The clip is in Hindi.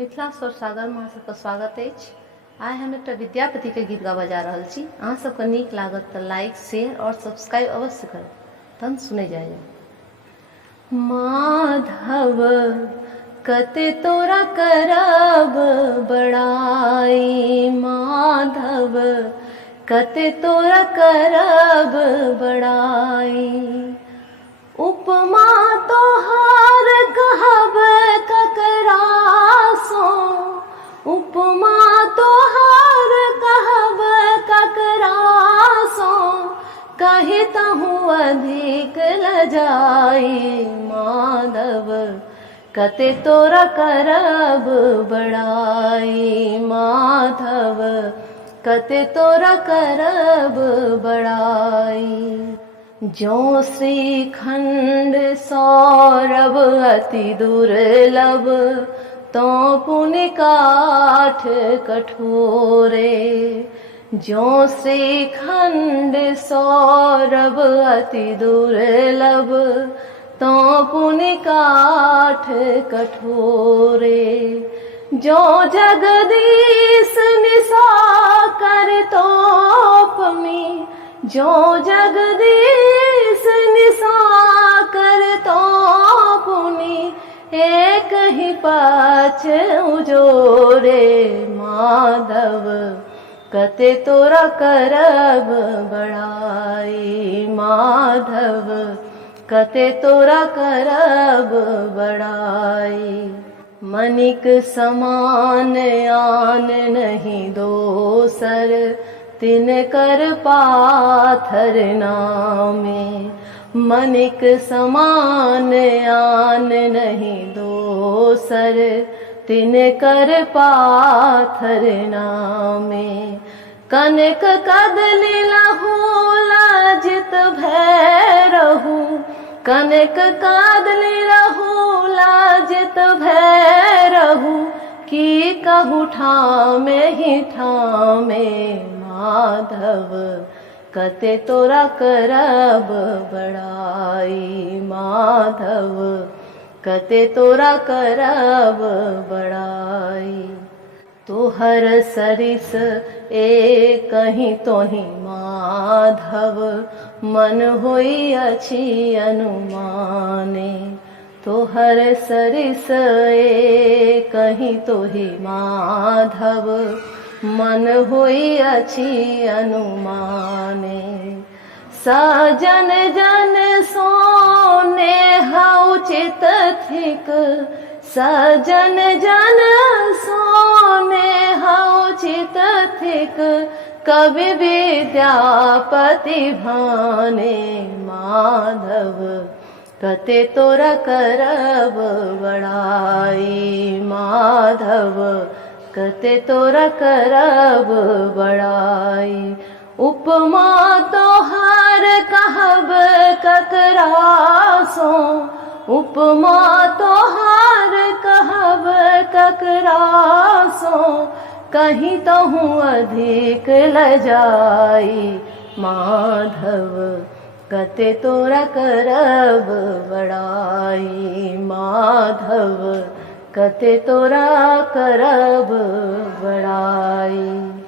मिथिला स्वर सागर में अहाँ सबके स्वागत अछि। आइ हम एक विद्यापति के गीत गाबऽ जा रहल छी। अहाँ सबके नीक लागत तऽ लाइक शेयर और सब्सक्राइब अवश्य करब। तहन सुनै जाइए। माधव कते तोरा करब बड़ाई, माधव कते तोरा करब बड़ाई। उपमा तोहार कहब ककरासो, उपमा तोहार कहब ककरासो, कहितहु अधिक लजाई। माधव कते तोरा करब बड़ाई, माधव कते तोरा करब बड़ाई। जो श्रीखंड सौरभ अति दुर्लभ, तो पुण्य काठ कठोरे। जो श्रीखंड सौरभ अति दुर्लभ, तो पुण्य काठ कठोरे। जो जगदीश निशा कर तोपमी, जो जगदीश निशा कर तोपुनी, एक ही पाछ उजोरे। माधव कते तोरा करब बड़ाई, माधव कते तोरा करब बड़ाई। मनिक समान आन नहीं दोसर, तिनकर पाथर नामे। मनिक समान आन नहीं दोसर, तिनकर पाथर नामे। कनक कदली लहू लाजित भैरहू, कनक कदली लहू लाजित भैरहू, की कहू ठामे ही ठामे। माधव कते तोरा करब बड़ाई, माधव कते तोरा करब बड़ाई। तोहर सरिस एक ही तोहि माधव, मन होई अछि अनुमाने। तोहर सरिस एक ही तोहि माधव, मन होई अछि अनुमाने। सजन जन सोने उचित थिक, सजन जन सोने उचित थिक, कवि विद्यापति भाने। माधव कते तोरा करब बड़ाई, माधव कते तोरा करब बड़ाई। उपमा तोहार कहब ककरासो, उपमा तोहार कहब ककरासो, कहितहु अधिक लजाई। माधव कते तोरा करब बड़ाई, माधव कते तोरा करब बड़ाई।